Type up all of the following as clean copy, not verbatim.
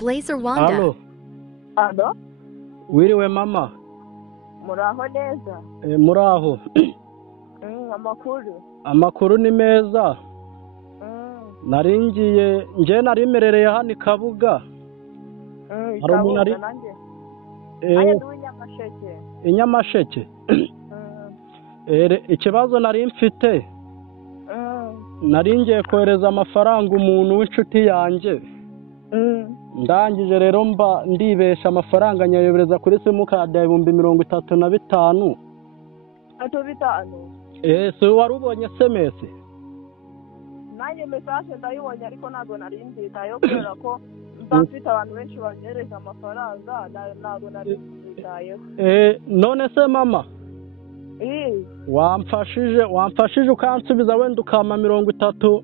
Blazer Wanda. Alo, Alo, wiriwe mama. muraho neza? Muraho. Amakuru. Amakuru ni meza. Naringiye nje narimerereye hano Kabuga. Hari umuntu ari Inyamasheke. Ikibazo nari mfite. Naringiye kohereza amafaranga umuntu w'inshuti yanjye. Ndangije rero mba ndibesha amafaranga nyayobereza kuri simukadi ya 35,000. 35? So wari ubonye SMS? Nanjye message ndayibonye ariko ntabwo nari mbyitayeho kubera ko mfite abantu benshi banyereje amafaranga ntabwo nari mbyitayeho. None se mama? Wamfashije ukansubiza wenda ukama 33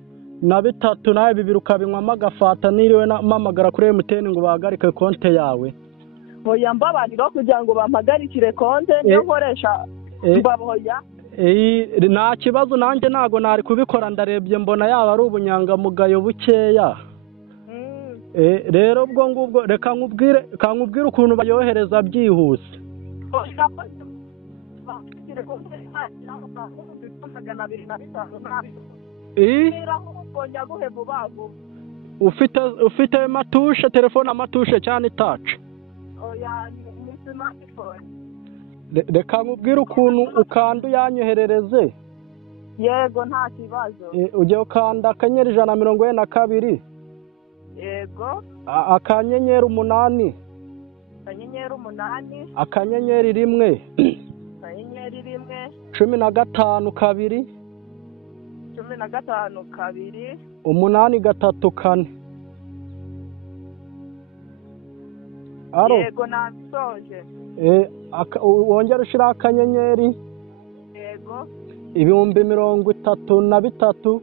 nawe bibiri ukabinywamo agafata niriwe namamagara kuri MTN ngo bahagarike konte yawe. Hoya mbabarira kugira ngo bampagarikire konte niyo nkoresha mbaboya. Nta kibazo nanjye ntago nari kubikora ndarebye mbona yaba ari ubunyangamugayo bukeya. Rero ubwo ngubwo reka nkubwire ukuntu bayohereza byihuse. Ufite matushe telefone amatushe cyane touch? Reka nkubwire ukuntu ukanda uyanyoherereze. Yego nta kibazo. Ujye ukanda akanyenyeri 192. Yego. Akanyenyeri 8. Akanyenyeri 8. Akanyenyeri 1. Akanyenyeri 1. 15 2. 15 2. 8 3 4. Yego nabisoje. Wongera ushira akanyenyeri. Yego. 33,000.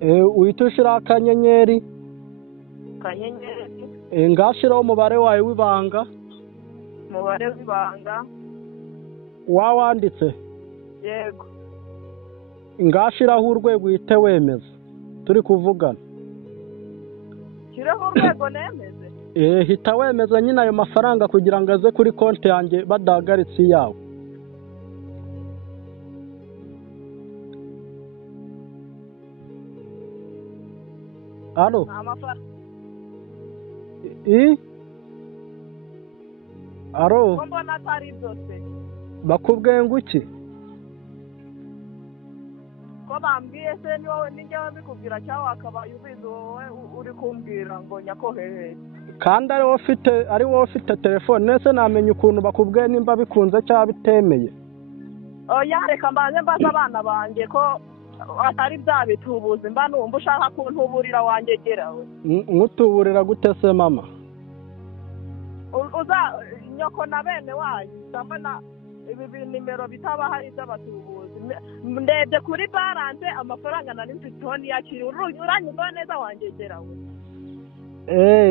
33,000. Uhita ushira akanyenyeri. Akanyenyeri. Ngashiraho umubare wawe w'ibanga. Umubare w'ibanga. Wawanditse? Yego. Ngashiraho urwego uhite wemeza. Turi kuvugana. Shiraho urwego nemeze? Hita wemeza nyine ayo mafaranga kugira ngo aze kuri konti yanjye badahagaritse yawe. Alo? Alo? Mbona atari byose. Bakubwiye ngo iki? Ko bambwiye se ni wowe ninjye wabikubwira cyangwa akaba yubizo wowe uri kumbwira ngo nyakohehe. Kandi ari wowe ufite telefone nese namenye ukuntu bakubwiye nimba bikunze cyangwa bitemeye. Oya reka mbanze mbaza abana banjye ko atari bya bitubuzi mba numva ushaka kuntuburira wangegera we. Nkutuburira gute se mama? Nyoko na bene wanyu ndabona ibi nimero bitaba hari by'abatubuzi. Ndebye kuri balance amafaranga nari mfite ni yakiri uranyumva neza wangegera we.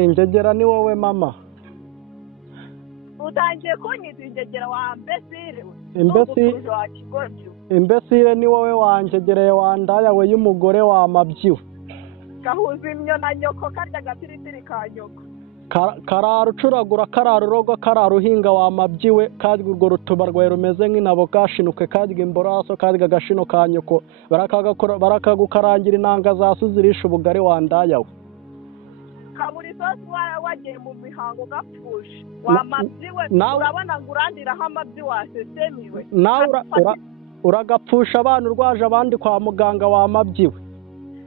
Ingegera ni wowe mama. Utangiye kunyita ingegera wa mbesire. Imbesire ni wowe wanjegereye wandaya we y'umugore wa mabyiwe. Gahuza imyo na nyoko karya gatiritiri ka nyoko. Karara ucuragura karara uroga karara uhinga wa mabyiwe kandi urwo rutuba rwawe rumeze nk'inabo gashinuke kandi imboraso kandi agashino ka nyoko barakagukarangira inanga zasuzirisha ubugari wandaya we. Kaburi sosi wagiye mu mihango gapfusha wa mabyiwe urabona ngo urandiraho amabyi wasesemiwe. Nawe uragapfusha abana urwaje abandi kwa muganga wa mabyiwe.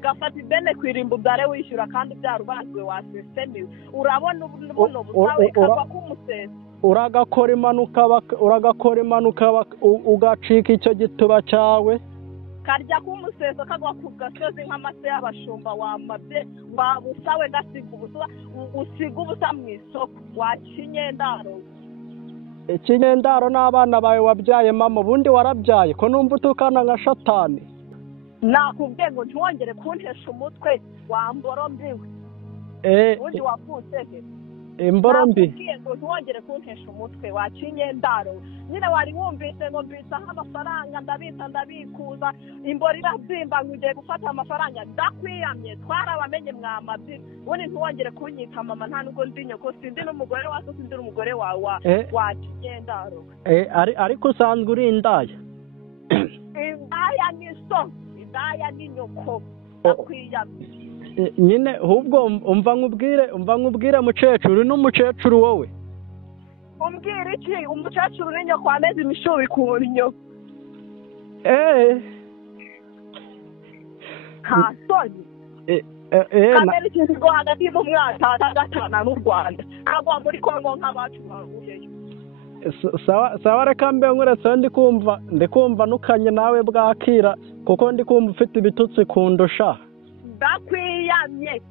Gafata ibene kwirimba ubyare wishyura kandi byarubazwe wasesemiwe. Urabona ubuno busawe kava k'umusese. Uragakora impanuka ugacika icyo gituba cyawe. Karya k'umuseso kagwa ku gasozi nk'amase y'abashumba wamabye wabusawe usiga ubusa mu isoko wakinyendaro. Ikinyendaro n'abana bawe wabyaye mama ubundi warabyaye ko numva utukana nka shatani. Nakubwiye ngo ntiwongere kuntesha umutwe wamboro mbiwe. Ubundi wavutse he? imboro mbi nakubwiye ngo ntiwongere kuntesha umutwe wacinye ndaro nyine wari wumvise ngo mbitsaho amafaranga ndabikuza imboro irazimba ngo ugiye gufata amafaranga ndakwiyamye twarabamenye mwamabyi ubundi ntiwongere kunyita mama nta nubwo ndi nyoko sindi n'umugore wawe sindi n'umugore wawe wacinye ndaro ariko usanzwe uri indaya indaya ni so indaya ni nyoko ndakwiyamye nyine ahubwo umva nkubwire mukecuru n'umukecuru wowe umbwira iki umukecuru ni nyoko ameze imishubi ku nyoko nta soni kamere ikintu ngo hagati y'umwaka gatana n'u Rwanda agwa muri Kongo nk'abacu bahuyeyo sawa reka mbe nkuretse ndi kumva nukanye nawe bwakira kuko ndi kumva ufite ibitutsi kundusha ndakwiyamye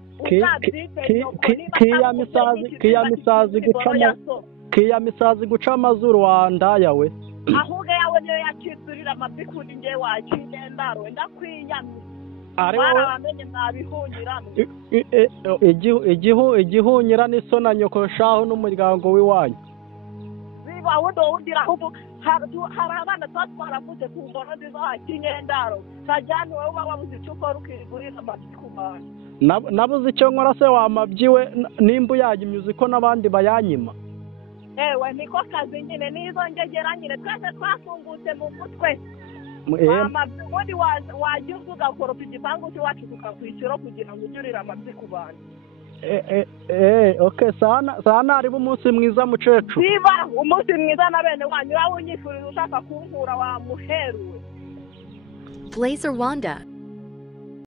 kiyamisazi guca amazuru wandaya we ahubwo yawe niyo yakizurira amabyi kuri njye wacinye ndaro ndakwiyamye barabamenye mwabihungiramo igihunyira n'iso na nyoko shaho n'umuryango w'iwanyu biba wundi ahubwo hari abana tuba twaravuze ku mbono nziza wacinye ndaro sajyane wowe uba wabuze icyo ukora ukigurira amabyi ku bantu nabuze icyo nkora se wamabyiwe nimba uyanyimye uzi ko n'abandi bayanyima ewe niko kazi nyine n'izo ngegera nyine twese twafungutse mu mutwe ubundi wajya uza ugakoropa igipangu cy'iwacu tukakwishyura kugira ngo ujye urira amabyi ku bantu okay sana hariho umunsi mwiza mukecuru niba umunsi mwiza na bene wanyu uraba unyifuriza ushaka kunkura wa muheruwe Blazer Wanda.